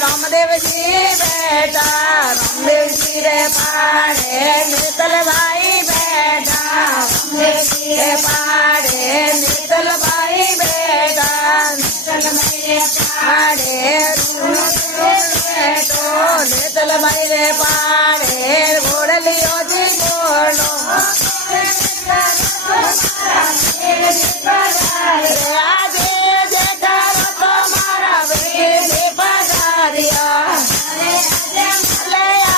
रामदेव जी बेटा रामदेव जी रे पाड़े नितल भाई बेटा रामदेव जी रे पाड़े नितल भाई बेटा नितल भाई पाड़े बेटो नितल भाई रे पाड़े घोड़लियो जी घोड़ो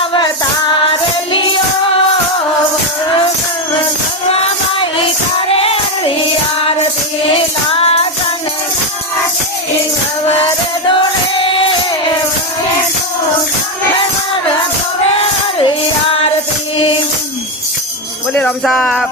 अवतार लियो आरती लासन आरती बोले राम साहब।